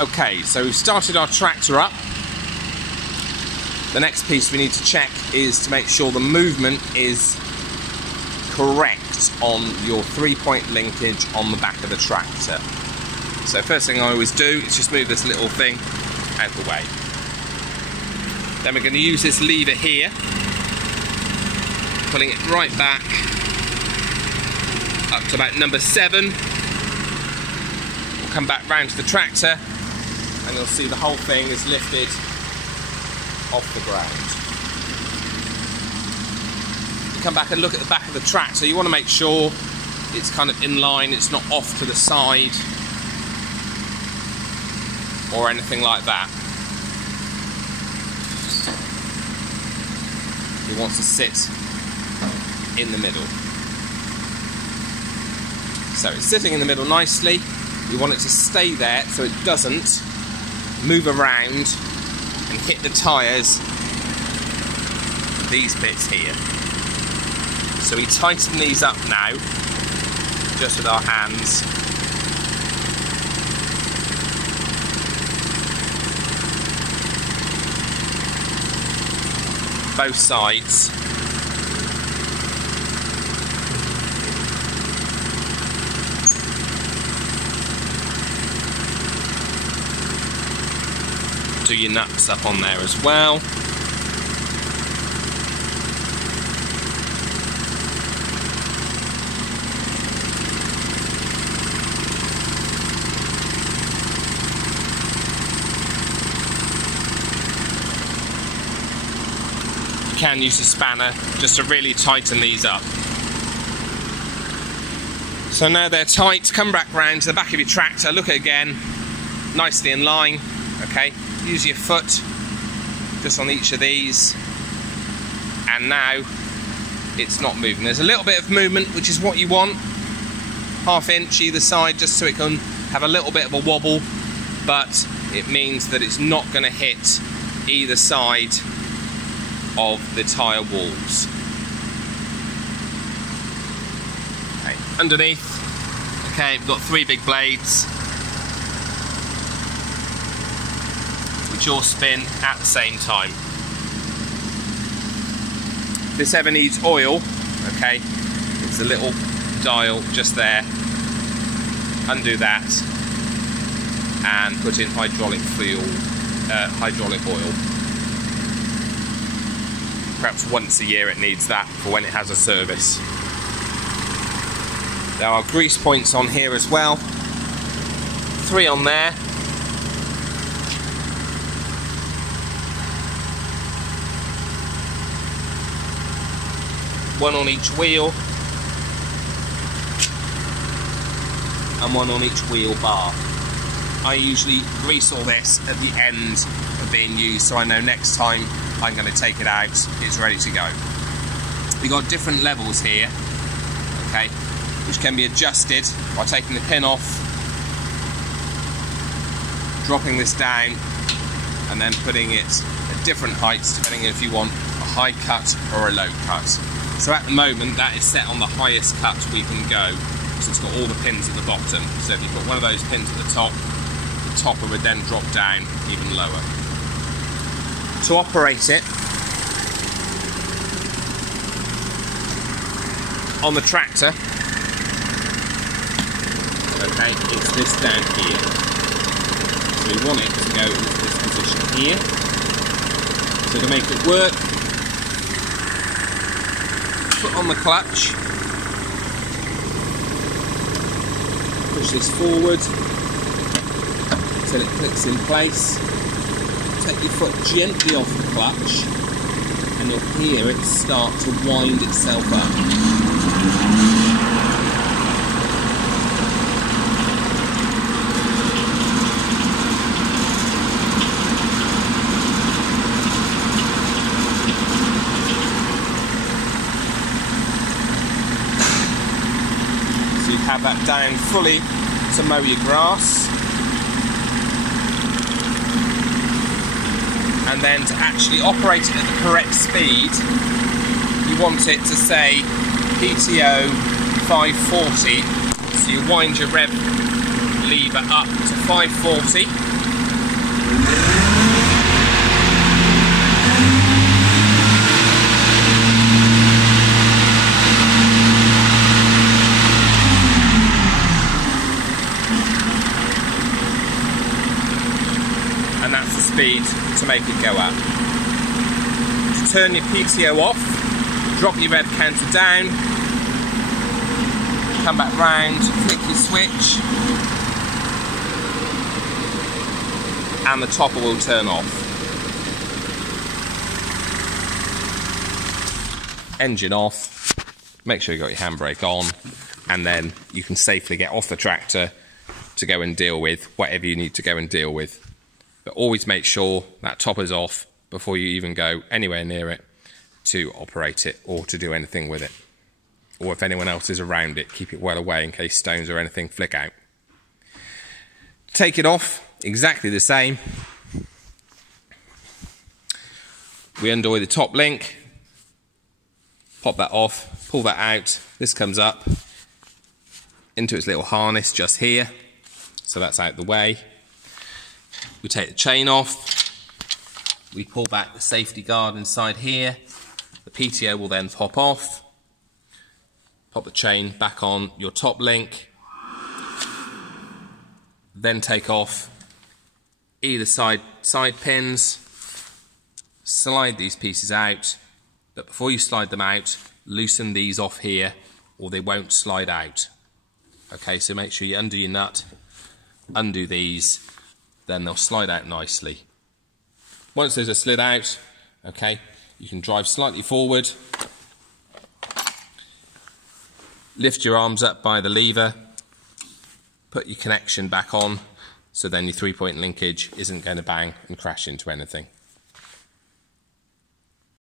Okay, so we've started our tractor up. The next piece we need to check is to make sure the movement is correct on your 3-point linkage on the back of the tractor. So first thing I always do is just move this little thing out of the way. Then we're going to use this lever here, pulling it right back up to about number 7. We'll come back round to the tractor and you'll see the whole thing is lifted off the ground. You come back and look at the back of the tractor. You want to make sure it's kind of in line, it's not off to the side or anything like that. It wants to sit in the middle. So it's sitting in the middle nicely. You want it to stay there so it doesn't move around and hit the tyres, these bits here. So we tighten these up now, just with our hands. Both sides. Do your nuts up on there as well. You can use a spanner just to really tighten these up. So now they're tight, come back round to the back of your tractor, look at it again, nicely in line, okay? Use your foot just on each of these, and now it's not moving. There's a little bit of movement, which is what you want, 1/2 inch either side, just so it can have a little bit of a wobble, but it means that it's not going to hit either side of the tyre walls. Okay, underneath, okay, we've got 3 big blades which all spin at the same time. If this ever needs oil, okay, it's a little dial just there. Undo that and put in hydraulic oil. Perhaps once a year it needs that for when it has a service. There are grease points on here as well. 3 on there. One on each wheel and one on each wheel bar. I usually grease all this at the end of being used so I know next time I'm going to take it out, it's ready to go. We've got different levels here, okay, which can be adjusted by taking the pin off, dropping this down and then putting it at different heights depending if you want a high cut or a low cut. So at the moment that is set on the highest cut we can go, so it's got all the pins at the bottom. So if you put one of those pins at the topper would then drop down even lower. To operate it on the tractor, okay, it's this down here. So we want it to go into this position here. So to make it work, put on the clutch, push this forward until it clicks in place. Take your foot gently off the clutch and you'll hear it start to wind itself up. So you have that down fully to mow your grass. And then to actually operate it at the correct speed, you want it to say PTO 540. So you wind your rev lever up to 540 And that's the speed to make it go up. To turn your PTO off, drop your rev counter down, come back round, flick your switch, and the topper will turn off. Engine off, make sure you've got your handbrake on, and then you can safely get off the tractor to go and deal with whatever you need to go and deal with. But always make sure that topper's off before you even go anywhere near it to operate it or to do anything with it. Or if anyone else is around it, keep it well away in case stones or anything flick out. Take it off, exactly the same. We undo the top link, pop that off, pull that out. This comes up into its little harness just here, so that's out the way. We take the chain off, we pull back the safety guard inside here, the PTO will then pop off, pop the chain back on your top link, then take off either side pins, slide these pieces out, but before you slide them out, loosen these off here or they won't slide out. Okay, so make sure you undo your nut, undo these, then they'll slide out nicely. Once those are slid out, okay, you can drive slightly forward, lift your arms up by the lever, put your connection back on, so then your 3-point linkage isn't going to bang and crash into anything.